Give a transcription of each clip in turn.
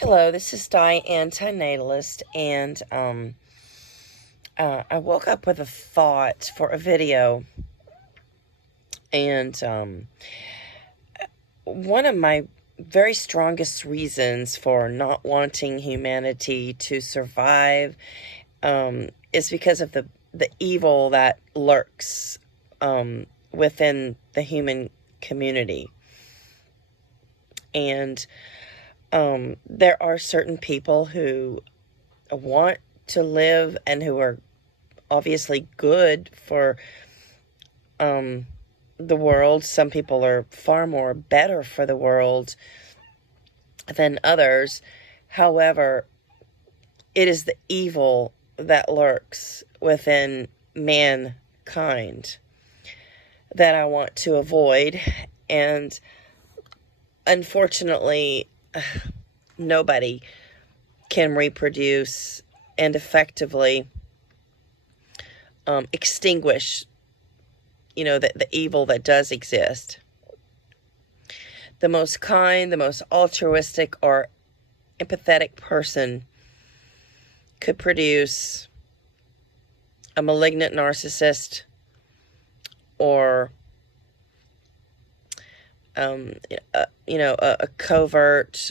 Hello, this is Di, antinatalist, and I woke up with a thought for a video, and one of my very strongest reasons for not wanting humanity to survive is because of the evil that lurks within the human community. And there are certain people who want to live and who are obviously good for the world. Some people are far more better for the world than others. However, it is the evil that lurks within mankind that I want to avoid. And unfortunately, nobody can reproduce and effectively extinguish, the evil that does exist. The most kind, the most altruistic or empathetic person could produce a malignant narcissist or a covert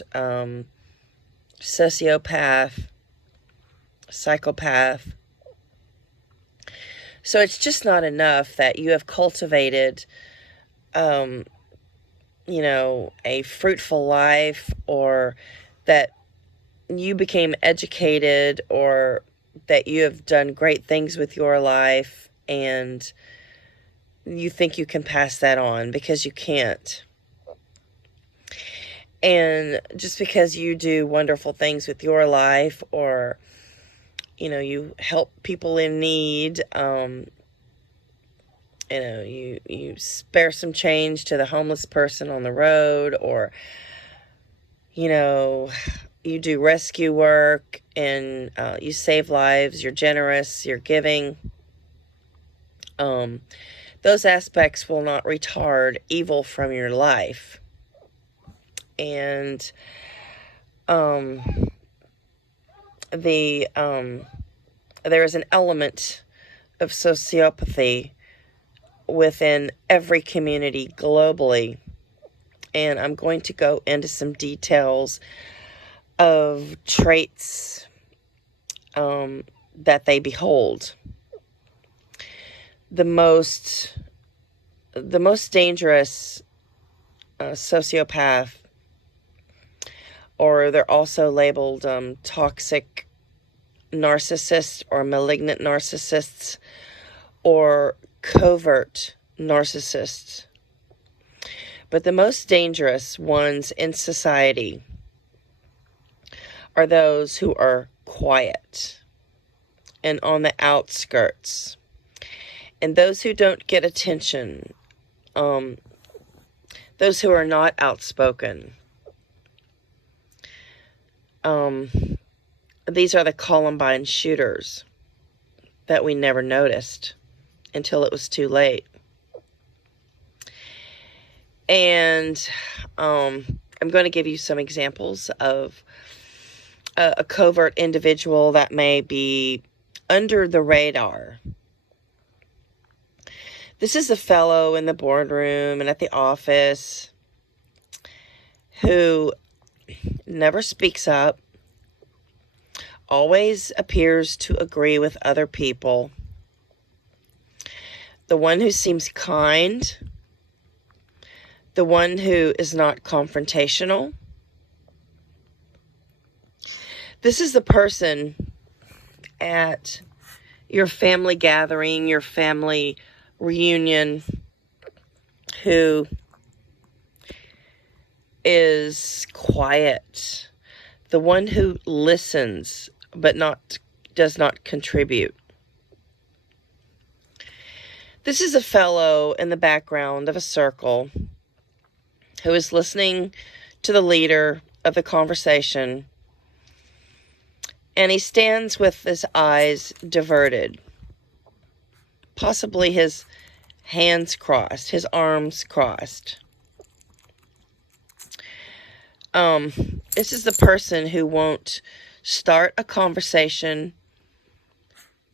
sociopath, psychopath. So it's just not enough that you have cultivated, a fruitful life, or that you became educated, or that you have done great things with your life, and you think you can pass that on, because you can't. And just because you do wonderful things with your life, or, you help people in need, you spare some change to the homeless person on the road, or, you do rescue work, and you save lives, you're generous, you're giving, those aspects will not retard evil from your life. And there is an element of sociopathy within every community globally, and I'm going to go into some details of traits that they behold. The most dangerous sociopath, or they're also labeled toxic narcissists or malignant narcissists or covert narcissists. But the most dangerous ones in society are those who are quiet and on the outskirts, and those who don't get attention, those who are not outspoken. These are the Columbine shooters that we never noticed until it was too late. And I'm going to give you some examples of a covert individual that may be under the radar. This is a fellow in the boardroom and at the office who never speaks up, always appears to agree with other people, the one who seems kind, the one who is not confrontational. This is the person at your family gathering, your family reunion, who is quiet, the one who listens but does not contribute. This is a fellow in the background of a circle who is listening to the leader of the conversation, and he stands with his eyes diverted, possibly his hands crossed, his arms crossed. This is the person who won't start a conversation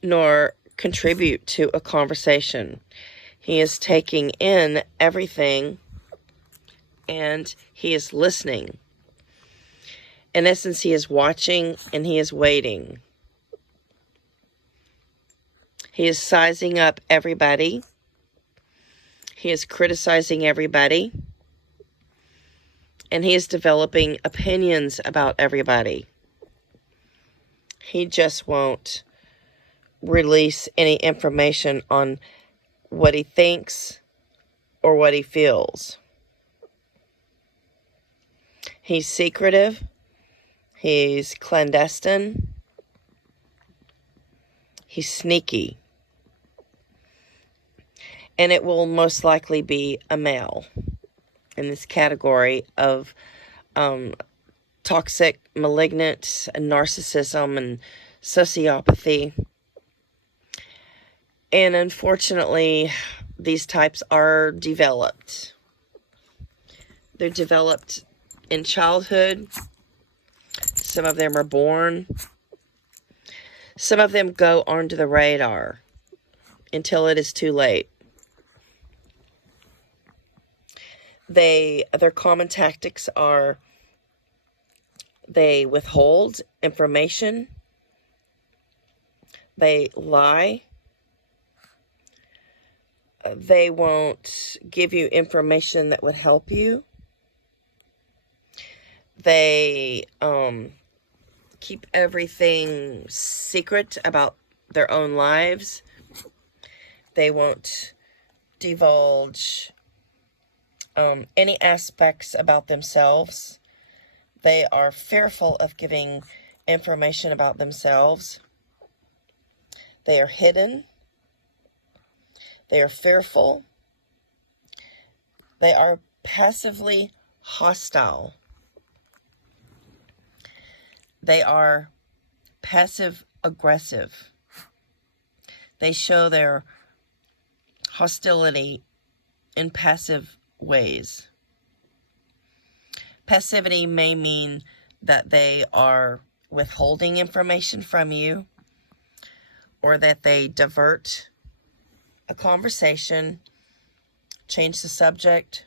nor contribute to a conversation. He is taking in everything and he is listening. In essence, he is watching and he is waiting. He is sizing up everybody. He is criticizing everybody. And he is developing opinions about everybody. He just won't release any information on what he thinks or what he feels. He's secretive. He's clandestine. He's sneaky. And it will most likely be a male in this category of toxic, malignant, narcissism and sociopathy. And unfortunately, these types are developed. They're developed in childhood. Some of them are born. Some of them go onto the radar until it is too late. Their common tactics are they withhold information, they lie, they won't give you information that would help you, they keep everything secret about their own lives, they won't divulge any aspects about themselves. They are fearful of giving information about themselves. They are hidden. They are fearful. They are passively hostile. They are passive aggressive. They show their hostility in passive ways. Passivity may mean that they are withholding information from you, or that they divert a conversation, change the subject,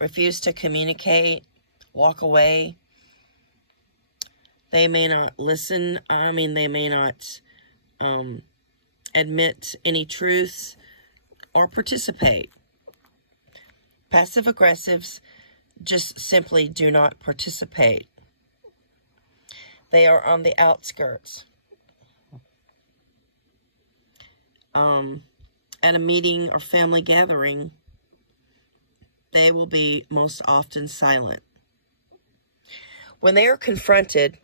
refuse to communicate, walk away. They may not listen. They may not admit any truths or participate. Passive aggressives just simply do not participate. They are on the outskirts. At a meeting or family gathering, they will be most often silent. When they are confronted,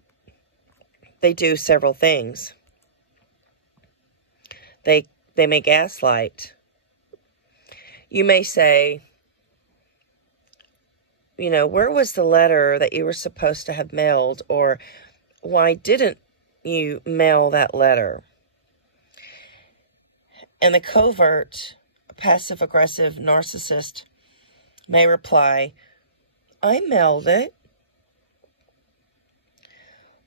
they do several things. They may gaslight. You may say, where was the letter that you were supposed to have mailed? Or why didn't you mail that letter? And the covert, passive-aggressive narcissist may reply, I mailed it.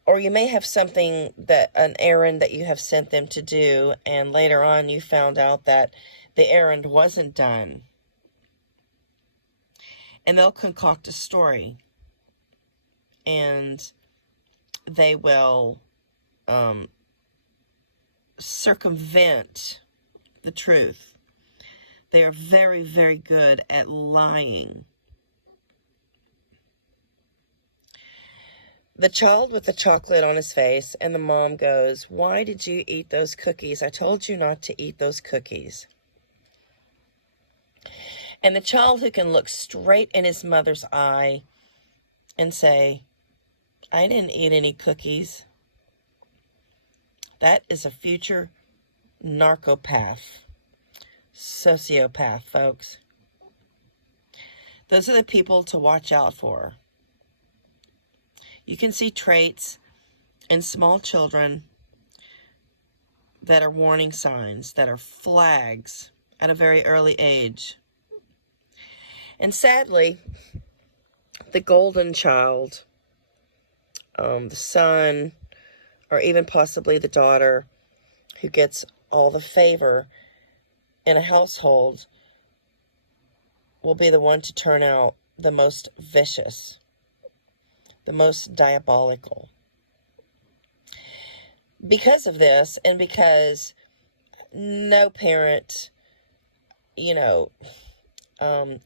Or you may have an errand that you have sent them to do, and later on you found out that the errand wasn't done. And they'll concoct a story. And they will circumvent the truth. They are very, very good at lying. The child with the chocolate on his face, and the mom goes, why did you eat those cookies? I told you not to eat those cookies. And the child who can look straight in his mother's eye and say, I didn't eat any cookies. That is a future narcopath, sociopath, folks. Those are the people to watch out for. You can see traits in small children that are warning signs, that are flags at a very early age. And sadly, the golden child, the son, or even possibly the daughter who gets all the favor in a household will be the one to turn out the most vicious, the most diabolical. Because of this, and because no parent,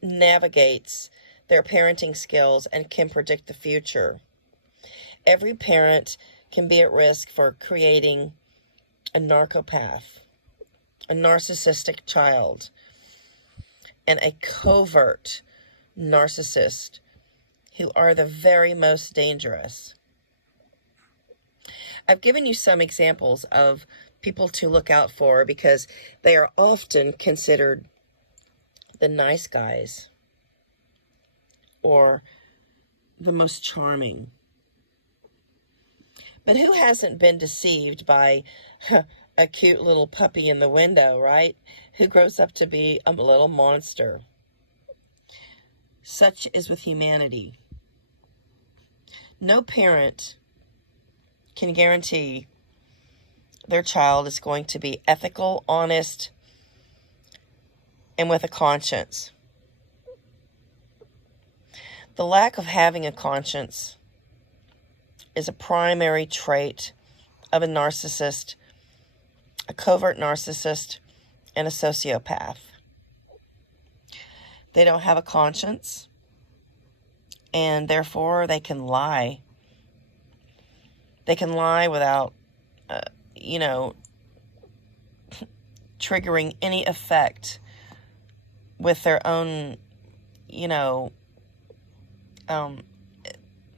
navigates their parenting skills and can predict the future. Every parent can be at risk for creating a narcopath, a narcissistic child, and a covert narcissist, who are the very most dangerous. I've given you some examples of people to look out for because they are often considered the nice guys or the most charming. But who hasn't been deceived by a cute little puppy in the window, right? Who grows up to be a little monster. Such is with humanity. No parent can guarantee their child is going to be ethical, honest, and with a conscience. The lack of having a conscience is a primary trait of a narcissist, a covert narcissist, and a sociopath. They don't have a conscience, and therefore they can lie. They can lie without, triggering any effect with their own,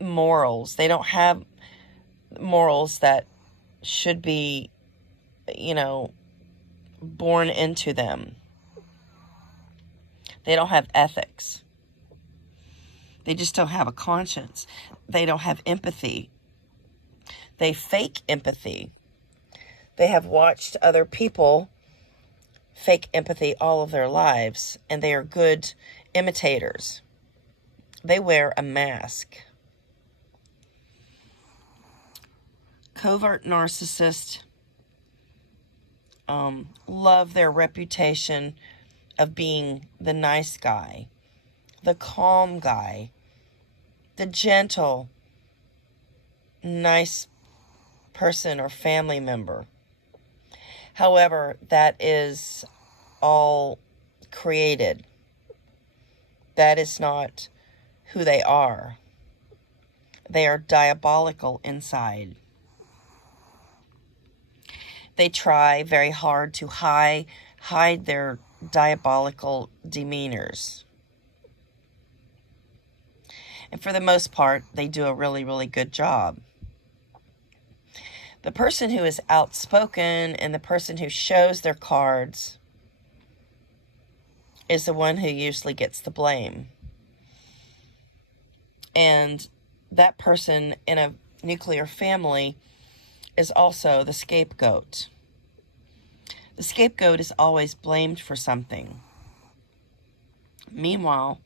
morals. They don't have morals that should be, born into them. They don't have ethics. They just don't have a conscience. They don't have empathy. They fake empathy. They have watched other people fake empathy all of their lives, and they are good imitators. They wear a mask. Covert narcissists love their reputation of being the nice guy, the calm guy, the gentle, nice person or family member. However, that is all created. That is not who they are. They are diabolical inside. They try very hard to hide their diabolical demeanors. And for the most part, they do a really, really good job. The person who is outspoken and the person who shows their cards is the one who usually gets the blame. And that person in a nuclear family is also the scapegoat. The scapegoat is always blamed for something. Meanwhile,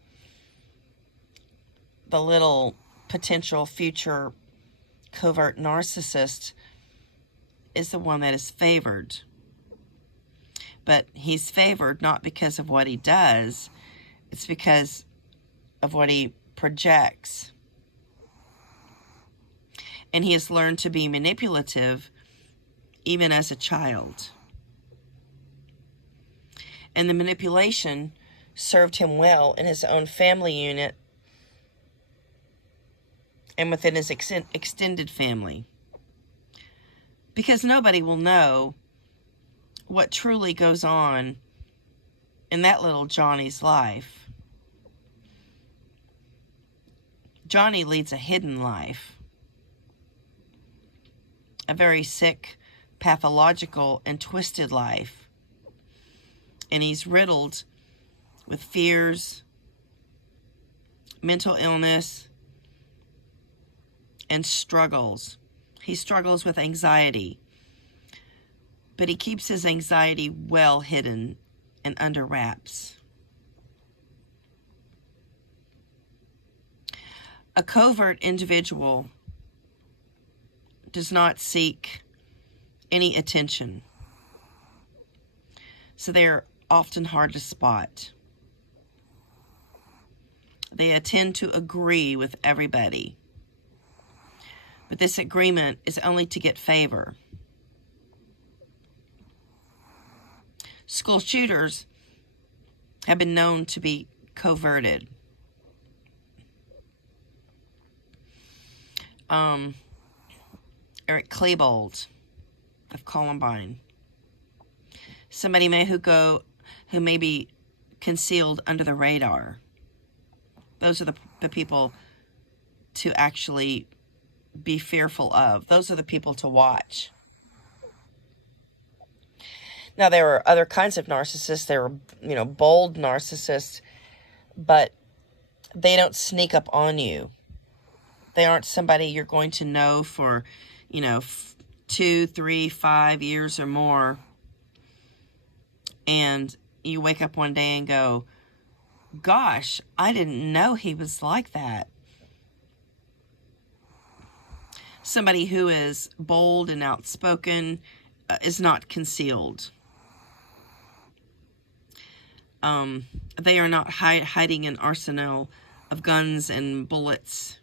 the little potential future covert narcissist is the one that is favored. But he's favored not because of what he does, it's because of what he projects. And he has learned to be manipulative even as a child. And the manipulation served him well in his own family unit and within his extended family. Because nobody will know what truly goes on in that little Johnny's life. Johnny leads a hidden life. A very sick, pathological, and twisted life. And he's riddled with fears, mental illness, and struggles. He struggles with anxiety, but he keeps his anxiety well hidden and under wraps. A covert individual does not seek any attention, so they're often hard to spot. They tend to agree with everybody, but this agreement is only to get favor. School shooters have been known to be coverted. Eric Klebold of Columbine. Somebody who may be concealed under the radar. Those are the people to actually be fearful of. Those are the people to watch. Now, there are other kinds of narcissists. There are, bold narcissists, but they don't sneak up on you. They aren't somebody you're going to know for, 2, 3, 5 years or more. And you wake up one day and go, gosh, I didn't know he was like that. Somebody who is bold and outspoken is not concealed. They are not hiding an arsenal of guns and bullets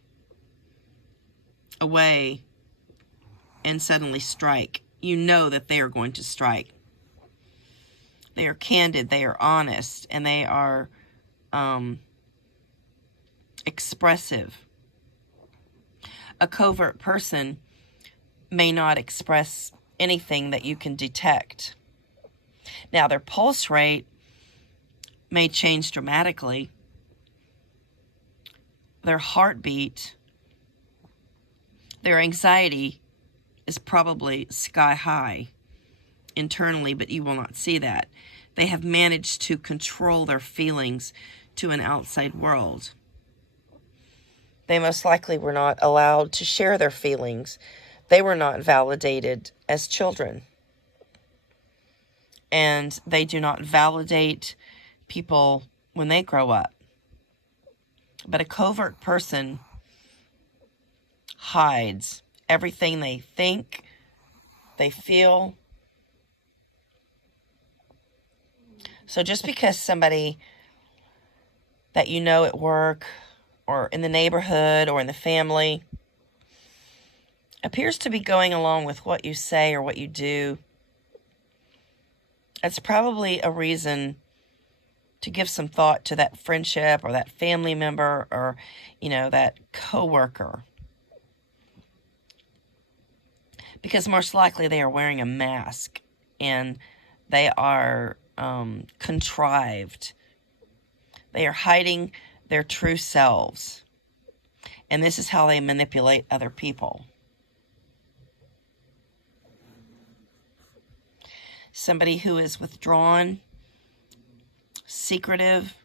away and suddenly strike. You know that they are going to strike. They are candid, they are honest, and they are expressive. A covert person may not express anything that you can detect. Now, their pulse rate may change dramatically. Their heartbeat, their anxiety is probably sky high internally, but you will not see that. They have managed to control their feelings to an outside world. They most likely were not allowed to share their feelings. They were not validated as children. And they do not validate people when they grow up. But a covert person hides everything they think, they feel. So just because somebody that you know at work or in the neighborhood or in the family appears to be going along with what you say or what you do, it's probably a reason to give some thought to that friendship or that family member or, that coworker. Because most likely they are wearing a mask and they are contrived. They are hiding their true selves. And this is how they manipulate other people. Somebody who is withdrawn, secretive,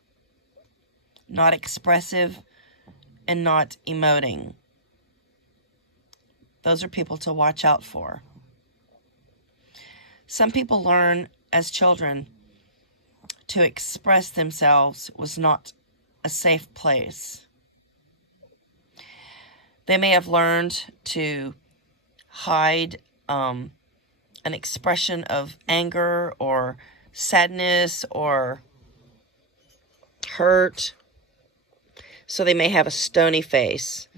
not expressive, and not emoting. Those are people to watch out for. Some people learn as children to express themselves was not a safe place. They may have learned to hide an expression of anger or sadness or hurt. So they may have a stony face,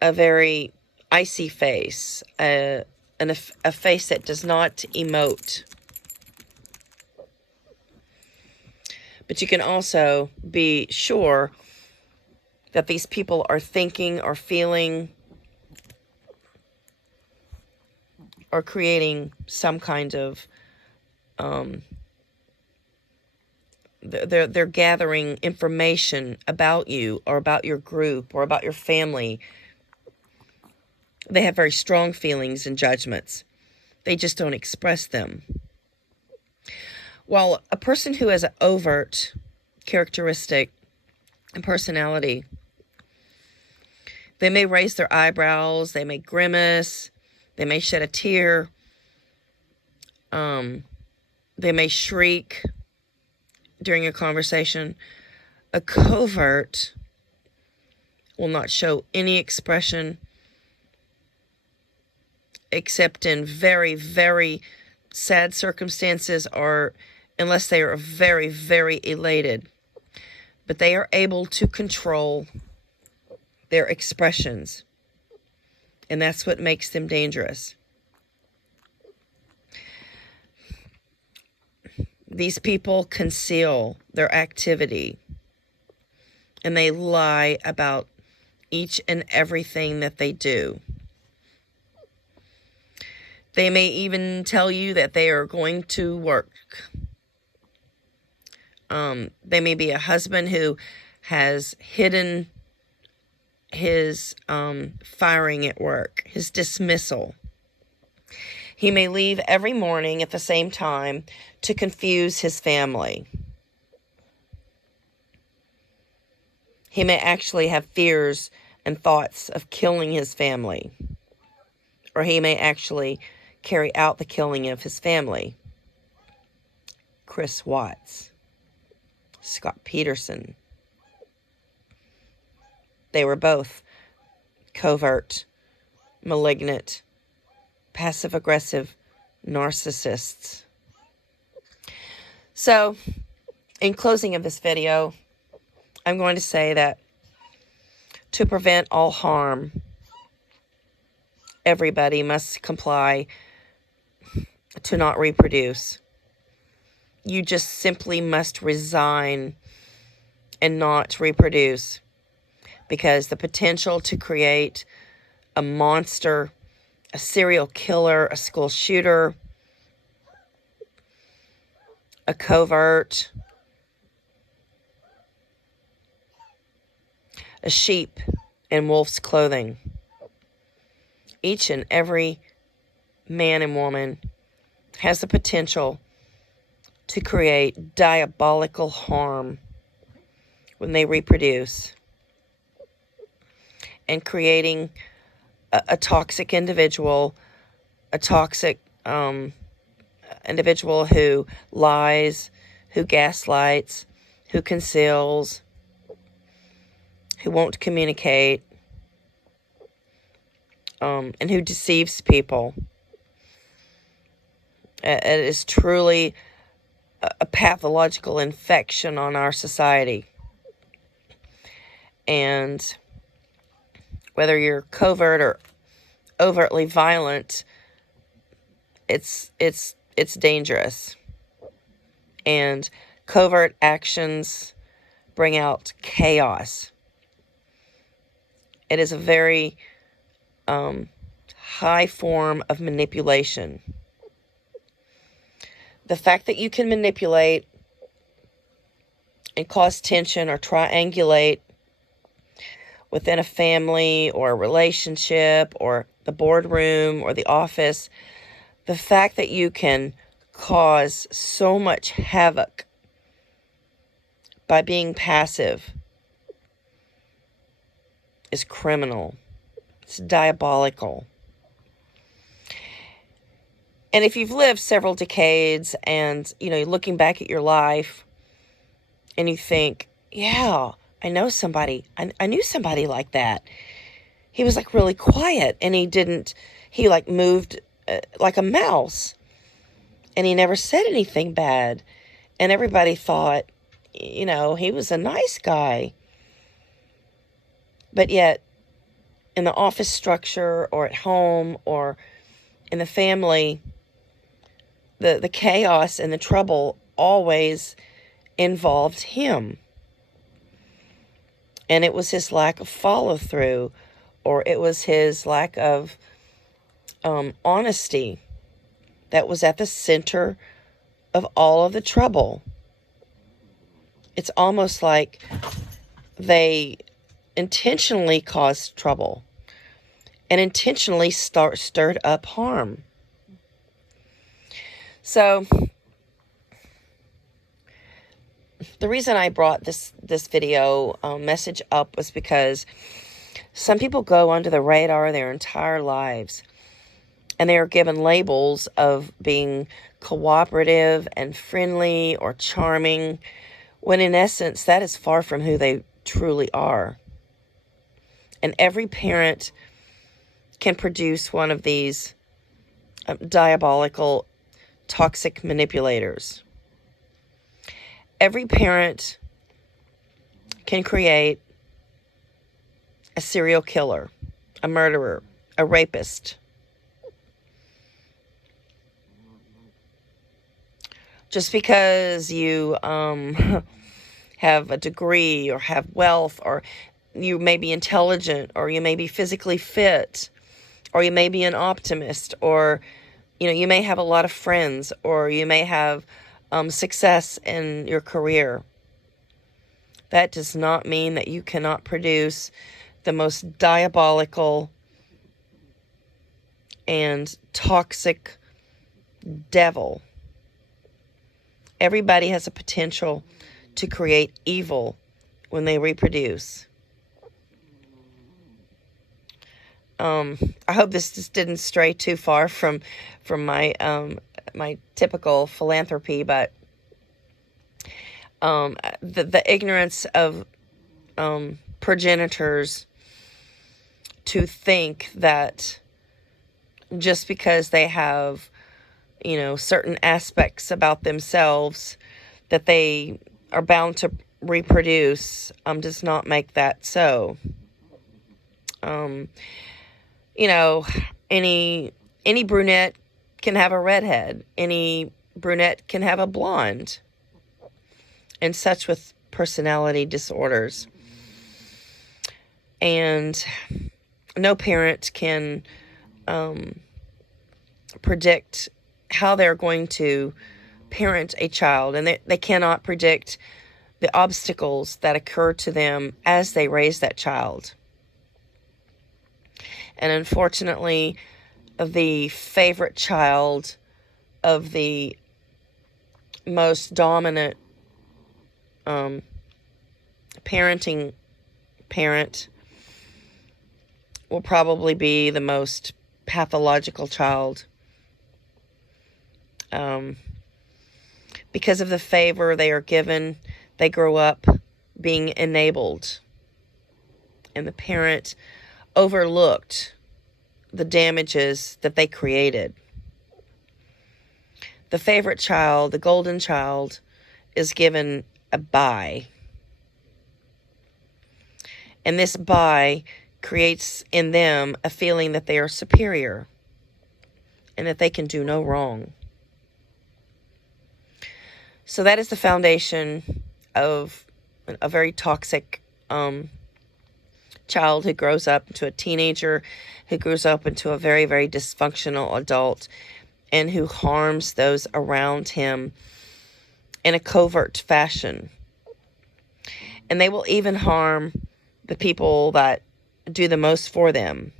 a very icy face, a face that does not emote. But you can also be sure that these people are thinking or feeling or creating some kind of they're gathering information about you or about your group or about your family. They have very strong feelings and judgments. They just don't express them. While a person who has an overt characteristic and personality, they may raise their eyebrows, they may grimace, they may shed a tear, they may shriek during a conversation. A covert will not show any expression except in very, very sad circumstances or unless they are very, very elated. But they are able to control their expressions. And that's what makes them dangerous. These people conceal their activity. And they lie about each and everything that they do. They may even tell you that they are going to work. They may be a husband who has hidden his firing at work, his dismissal. He may leave every morning at the same time to confuse his family. He may actually have fears and thoughts of killing his family. Or he may actually carry out the killing of his family. Chris Watts, Scott Peterson. They were both covert, malignant, passive-aggressive narcissists. So, in closing of this video, I'm going to say that to prevent all harm, everybody must comply to not reproduce. You just simply must resign and not reproduce, because the potential to create a monster, a serial killer, a school shooter, a covert, a sheep in wolf's clothing. Each and every man and woman has the potential to create diabolical harm when they reproduce, and creating a toxic individual, a toxic individual who lies, who gaslights, who conceals, who won't communicate, and who deceives people. It is truly a pathological infection on our society. And whether you're covert or overtly violent, it's dangerous. And covert actions bring out chaos. It is a very high form of manipulation. The fact that you can manipulate and cause tension or triangulate within a family or a relationship or the boardroom or the office, the fact that you can cause so much havoc by being passive is criminal. It's diabolical. And if you've lived several decades and, you're looking back at your life and you think, yeah, I know somebody. I knew somebody like that. He was like really quiet, and he like moved like a mouse, and he never said anything bad. And everybody thought, he was a nice guy. But yet, in the office structure or at home or in the family, the chaos and the trouble always involved him. And it was his lack of follow-through, or it was his lack of honesty that was at the center of all of the trouble. It's almost like they intentionally caused trouble and intentionally stirred up harm. So the reason I brought this video message up was because some people go under the radar their entire lives, and they are given labels of being cooperative and friendly or charming, when in essence that is far from who they truly are. And every parent can produce one of these diabolical, toxic manipulators. Every parent can create a serial killer, a murderer, a rapist. Just because you have a degree or have wealth, or you may be intelligent, or you may be physically fit, or you may be an optimist, or you may have a lot of friends, or you may have success in your career. That does not mean that you cannot produce the most diabolical and toxic devil. Everybody has a potential to create evil when they reproduce. I hope this just didn't stray too far from my my typical philanthropy, but the ignorance of progenitors to think that just because they have, certain aspects about themselves that they are bound to reproduce, does not make that so. Any brunette can have a redhead. Any brunette can have a blonde. And such with personality disorders. And no parent can predict how they're going to parent a child. And they cannot predict the obstacles that occur to them as they raise that child. And unfortunately, the favorite child of the most dominant parenting parent will probably be the most pathological child. Because of the favor they are given, they grow up being enabled. And the parent overlooked the damages that they created. The favorite child, the golden child, is given a buy. And this buy creates in them a feeling that they are superior and that they can do no wrong. So that is the foundation of a very toxic child who grows up into a teenager, who grows up into a very, very dysfunctional adult, and who harms those around him in a covert fashion. And they will even harm the people that do the most for them.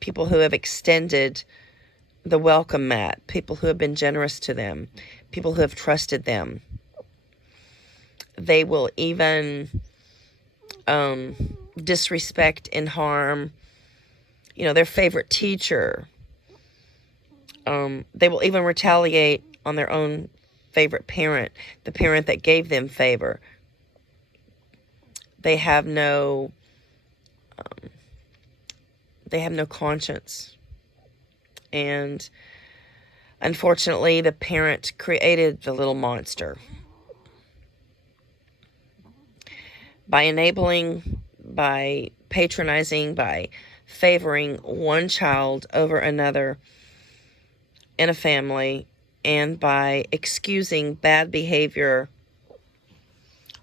People who have extended the welcome mat, people who have been generous to them, people who have trusted them. They will even disrespect and harm, their favorite teacher. They will even retaliate on their own favorite parent, the parent that gave them favor. They have no conscience. And unfortunately, the parent created the little monster. By enabling, by patronizing, by favoring one child over another in a family, and by excusing bad behavior,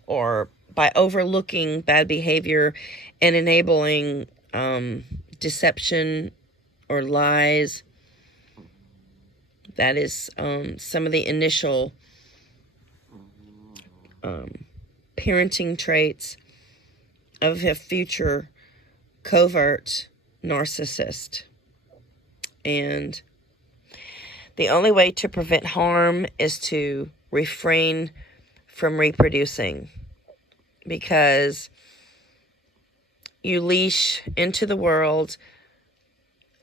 or by overlooking bad behavior and enabling deception or lies. That is some of the initial parenting traits of a future covert narcissist. And the only way to prevent harm is to refrain from reproducing, because you leash into the world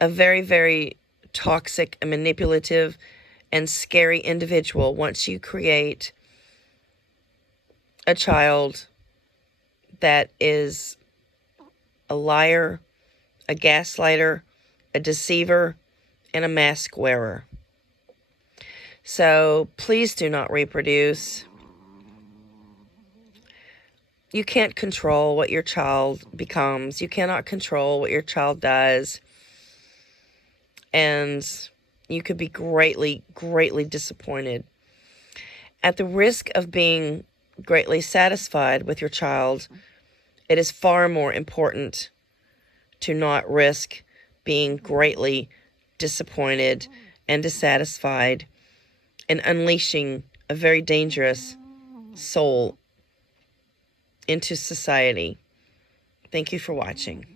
a very, very toxic and manipulative and scary individual once you create a child that is a liar, a gaslighter, a deceiver, and a mask wearer. So please do not reproduce. You can't control what your child becomes. You cannot control what your child does. And you could be greatly, greatly disappointed. At the risk of being greatly satisfied with your child, it is far more important to not risk being greatly disappointed and dissatisfied and unleashing a very dangerous soul into society. Thank you for watching.